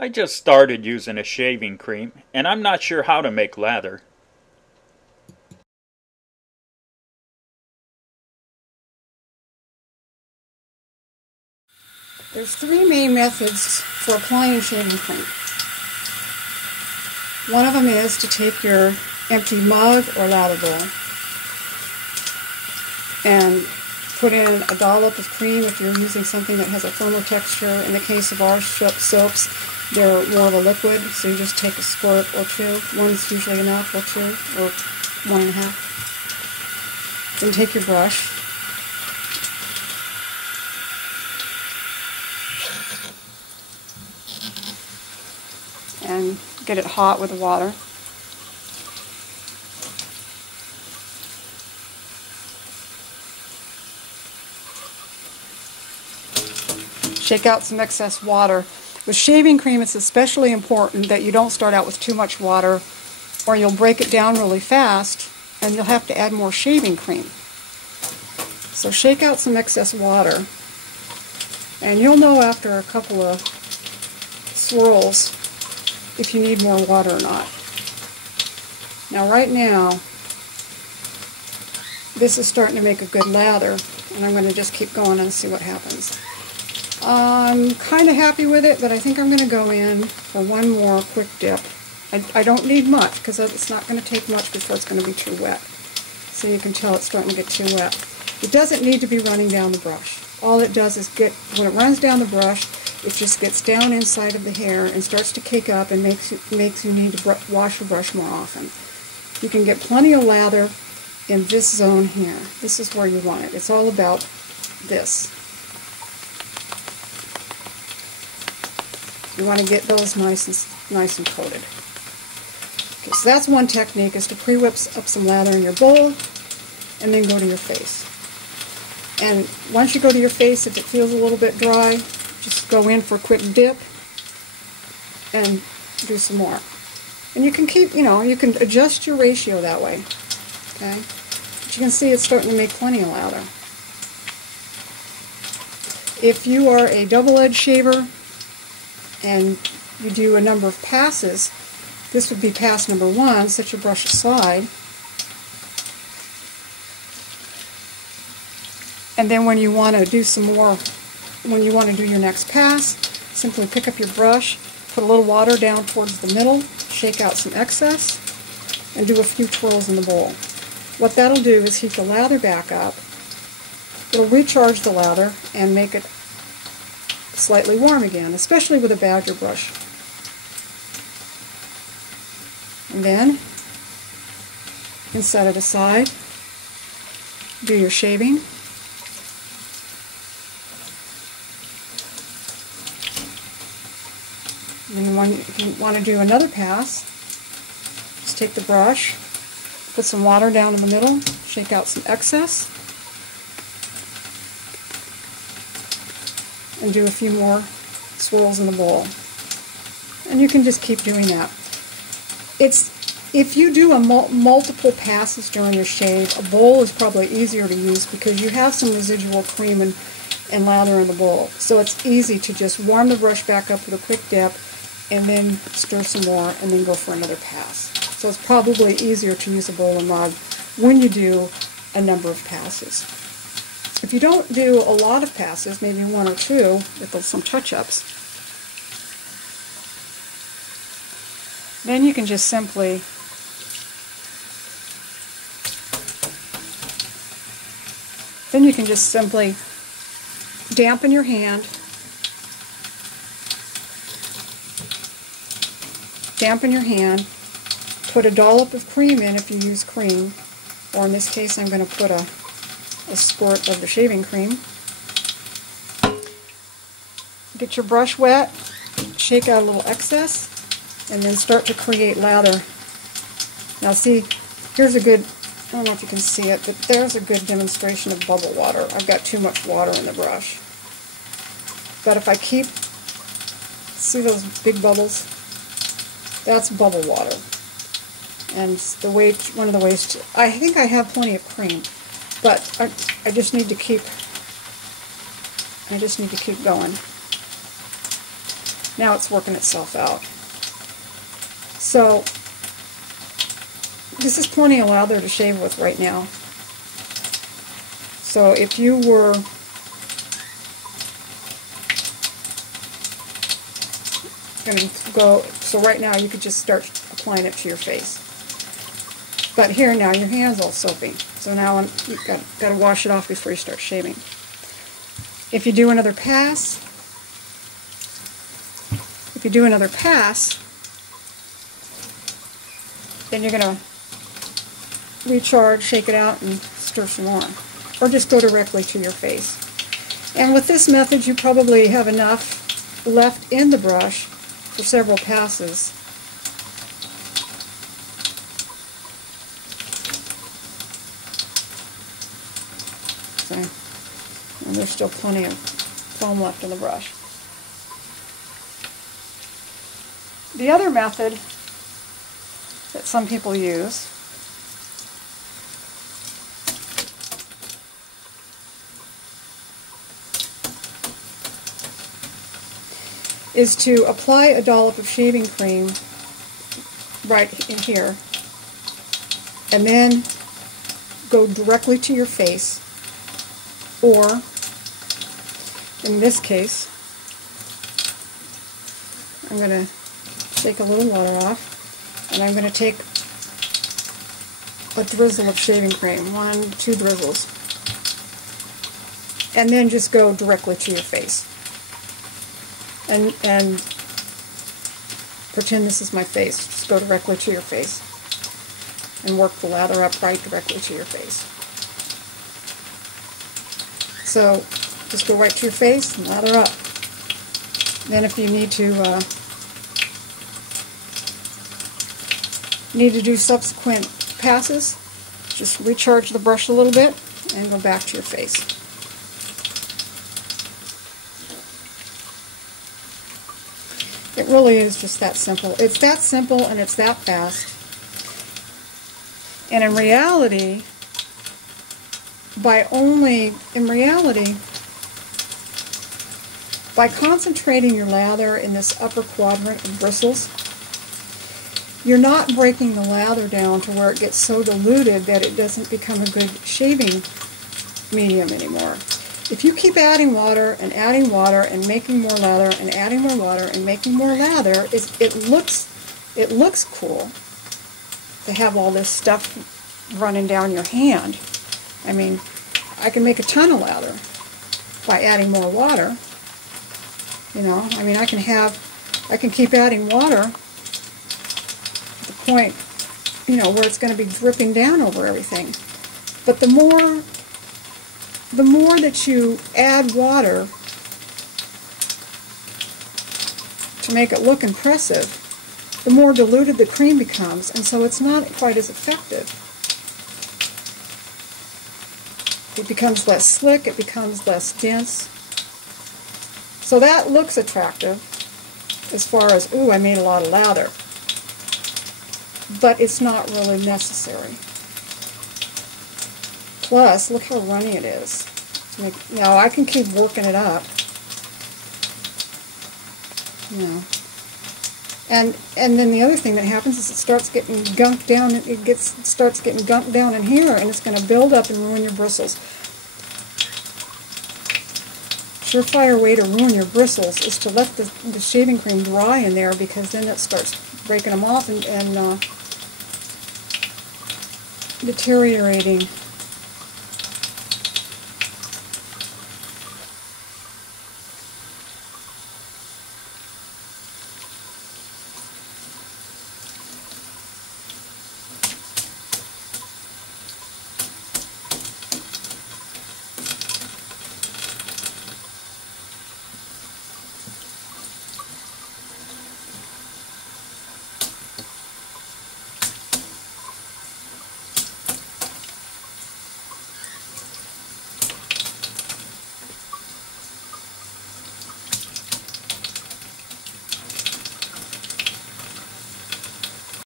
I just started using a shaving cream, and I'm not sure how to make lather. There's three main methods for applying shaving cream. One of them is to take your empty mug or lather bowl and put in a dollop of cream if you're using something that has a firmer texture. In the case of our soaps, they're more of a liquid, so you just take a squirt or two. One's usually enough, or two, or 1.5. Then take your brush and get it hot with the water. Shake out some excess water. With shaving cream, it's especially important that you don't start out with too much water, or you'll break it down really fast and you'll have to add more shaving cream. So shake out some excess water, and you'll know after a couple of swirls if you need more water or not. Now right now, this is starting to make a good lather, and I'm going to just keep going and see what happens. I'm kind of happy with it, but I think I'm going to go in for one more quick dip. I don't need much because it's not going to take much before it's going to be too wet. So you can tell it's starting to get too wet. It doesn't need to be running down the brush. All it does is when it runs down the brush, it just gets down inside of the hair and starts to cake up and makes you need to wash your brush more often. You can get plenty of lather in this zone here. This is where you want it. It's all about this. You want to get those nice and coated. Okay, so that's one technique, is to pre-whip up some lather in your bowl and then go to your face. And once you go to your face, if it feels a little bit dry, just go in for a quick dip and do some more. And you can keep, you can adjust your ratio that way. Okay? But you can see it's starting to make plenty of lather. If you are a double-edged shaver and you do a number of passes, this would be pass number 1, set your brush aside. And then when you want to do some more, when you want to do your next pass, simply pick up your brush, put a little water down towards the middle, shake out some excess, and do a few twirls in the bowl. What that'll do is heat the lather back up. It'll recharge the lather and make it slightly warm again, especially with a badger brush. And then you can set it aside, do your shaving. And when you want to do another pass, just take the brush, put some water down in the middle, shake out some excess, and do a few more swirls in the bowl. And you can just keep doing that. If you do multiple passes during your shave, a bowl is probably easier to use because you have some residual cream and lather in the bowl. So it's easy to just warm the brush back up with a quick dip and then stir some more and then go for another pass. So it's probably easier to use a bowl and mug when you do a number of passes. If you don't do a lot of passes, maybe 1 or 2 with some touch-ups, then you can just simply dampen your hand, put a dollop of cream in if you use cream, or in this case I'm going to put a squirt of the shaving cream. Get your brush wet, shake out a little excess, and then start to create lather. Now see, here's a good, I don't know if you can see it, but there's a good demonstration of bubble water. I've got too much water in the brush. But if I keep, see those big bubbles? That's bubble water. And one of the ways to, I think I have plenty of cream, but I just need to keep going. Now it's working itself out. So this is plenty of lather to shave with right now. So if you were going to go, so right now you could just start applying it to your face. But here now your hand's all soapy. So now you've got to wash it off before you start shaving. If you do another pass, then you're going to recharge, shake it out, and stir some more. Or just go directly to your face. And with this method, you probably have enough left in the brush for several passes. And there's still plenty of foam left in the brush. The other method that some people use is to apply a dollop of shaving cream right in here and then go directly to your face, or in this case I'm going to shake a little water off and I'm going to take a drizzle of shaving cream, 1-2 drizzles, and then just go directly to your face and pretend this is my face. Just go directly to your face and work the lather up right directly to your face. So just go right to your face and lather up. Then if you need to do subsequent passes, just recharge the brush a little bit and go back to your face. It really is just that simple. It's that simple and it's that fast. And in reality, by concentrating your lather in this upper quadrant of bristles, you're not breaking the lather down to where it gets so diluted that it doesn't become a good shaving medium anymore. If you keep adding water and making more lather and adding more water and making more lather, it looks cool to have all this stuff running down your hand. I mean, I can make a ton of lather by adding more water. You know, I mean, I can keep adding water to the point, you know, where it's going to be dripping down over everything. But the more that you add water to make it look impressive, the more diluted the cream becomes, and so it's not quite as effective. It becomes less slick, it becomes less dense. So that looks attractive as far as, ooh, I made a lot of lather. But it's not really necessary. Plus, look how runny it is. Now, I can keep working it up. You know. And then the other thing that happens is it starts getting gunked down. Starts getting gunked down in here, and it's going to build up and ruin your bristles. Surefire way to ruin your bristles is to let the shaving cream dry in there, because then it starts breaking them off and deteriorating